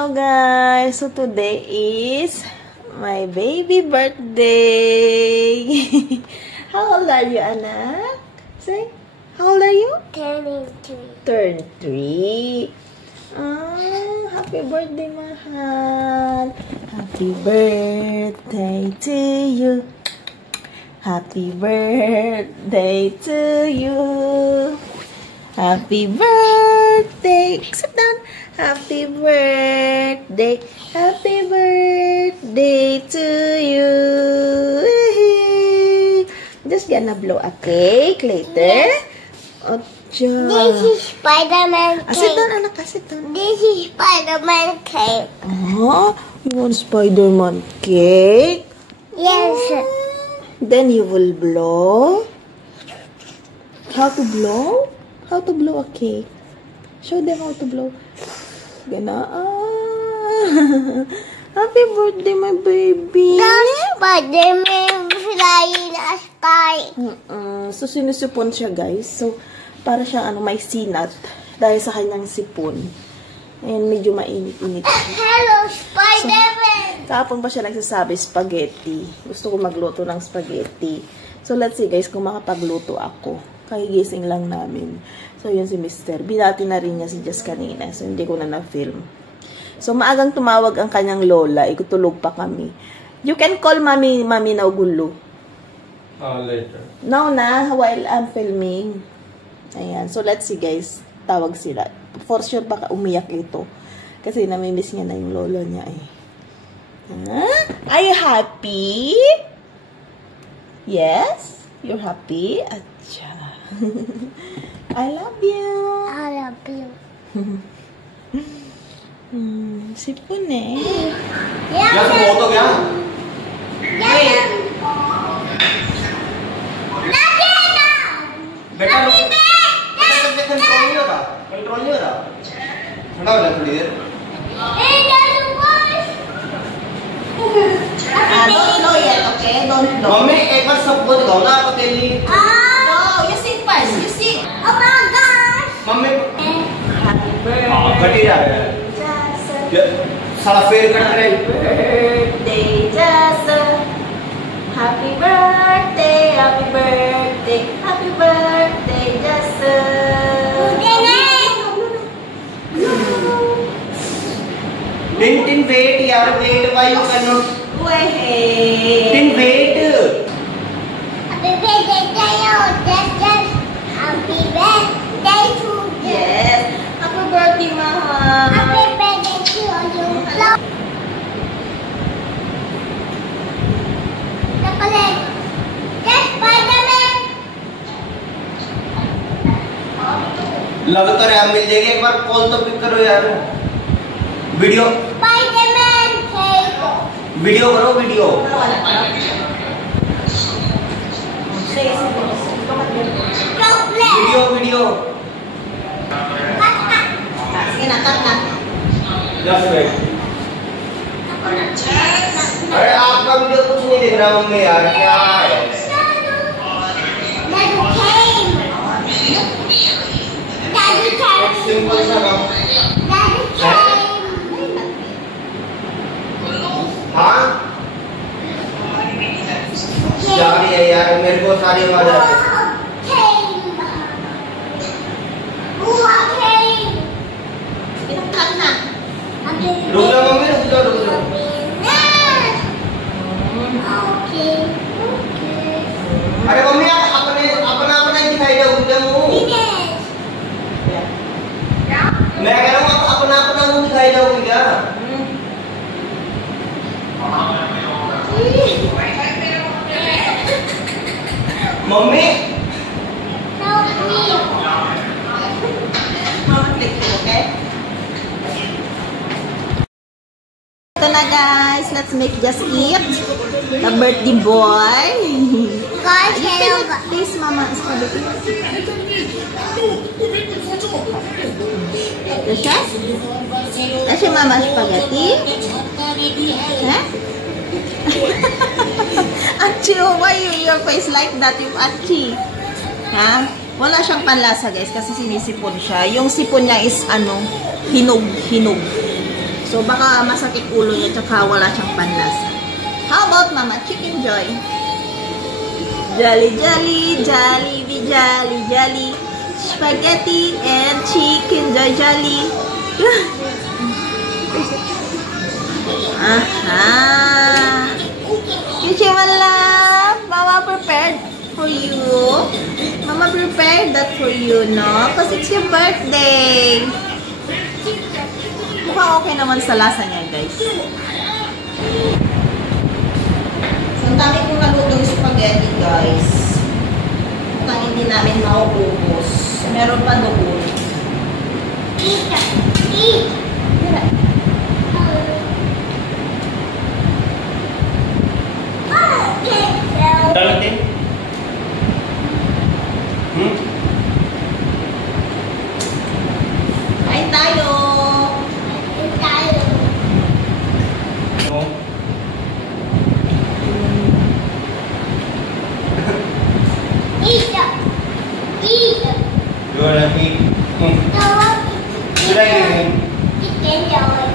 Hello guys, so today is my baby birthday. How old are you, anak? Say, how old are you? Turning 3. Turn 3. Happy birthday, mahal. Happy birthday to you. Happy birthday to you. Happy birthday. Sit down. Happy birthday. Happy birthday to you. Just gonna blow a cake later. Oh, This is Spider-Man cake. Sit down, anak. Sit down. This is Spider-Man cake. Oh, you want Spider-Man cake? Yes. Then you will blow. How to blow? How to blow a cake? Show them how to blow. Gana. Happy birthday, my baby. Spider-Man flying a sky. So, sinusipon siya, guys. So, para siya, may sinat. Dahil sa kanyang sipon. Ayan, medyo mainit-init siya. Hello, Spider-Man. Kahapon pa siya nagsasabi, spaghetti. Gusto ko magluto ng spaghetti. So, let's see, guys, kung makapagluto ako. Kahigising lang namin. So, yun si Mr. Binati na rin niya si Jess kanina. So, hindi ko na na-film. So, maagang tumawag ang kanyang lola. Ikutulog pa kami. You can call Mami Naugulo. Later. Now na, while I'm filming. Ayan. So, let's see, guys. Tawag sila. For sure, baka umiyak ito. Kasi namimiss niya na yung lolo niya eh. Are you happy? Yes? You're happy? Atcha. I love you. I love you. Sipon eh. Yes. Ya, foto ya. Yes. बेटा कंट्रोल नहीं हो रहा ठंडा हो जाए थोड़ी देर Don't blow yet, okay? Don't blow. Mummy एक बार सबको दिखाओ ना आपको तेली No, you sing first. You sing. Oh my gosh. Mummy Happy घटी जा रहा है birthday. साला फेर कर रहे Birthday, Jasa. Happy birthday, happy birthday, happy birthday, Jasa. टिन वेट यार wait why you can not Wait. टिन wait Happy birthday to you. Just happy birthday to you. Yes. Happy birthday, mahal. Happy birthday to you. Chocolate. Just Spider-Man. लगातार यार मिल जाएगी एक बार कॉल तो pick करो यार वीडियो Spider-Man cake. वीडियो करो video Chocolate. Video Sige na, cut na. Just wait अरे आपका वीडियो कुछ नहीं दिख रहा मम्मी यार क्या है Daddy came. Daddy came. एक सिंपल सा काम Daddy came. हाँ जा रही है यार मेरे को सारी आवाज आ रही है Sige na, cut na. रुक जाओ मम्मी रुक जाओ अरे मम्मी यार अपने अपना अपना ही दिखाई दे रुक जाओ मैं कह रहा हूँ अपना अपना मुंह दिखाई दोगे क्या mummy Mama click it, okay? Ito na guys, let's make just eat the birthday boy. You feel it, please, Mama, spaghetti. Tasha? Tasha, Mama, spaghetti? Huh? Achi, oh, why your face like that, yung Achi? Ha? Wala siyang panlasa, guys, kasi sinisipon siya. Yung sipon niya is, hinog. So, baka masakit ulo niya tsaka wala siyang panlasa. How about Mama Chicken Joy? Jolly, jolly, Jollibee, jolly, jolly. Spaghetti and chicken joy, jolly. Aha. Kichimala, Mama prepared for you. Mama prepared that for you, no? Because it's your birthday. Mukhang okay naman sa lasa niya, guys. So, ang dami kong nagutong spaghetti, guys. Mukhang hindi namin mauubos. Meron pa doon. Eat. Tira. Dalat din? Kain tayo. No. Eat. You wanna eat? Should I eat? Chicken joy.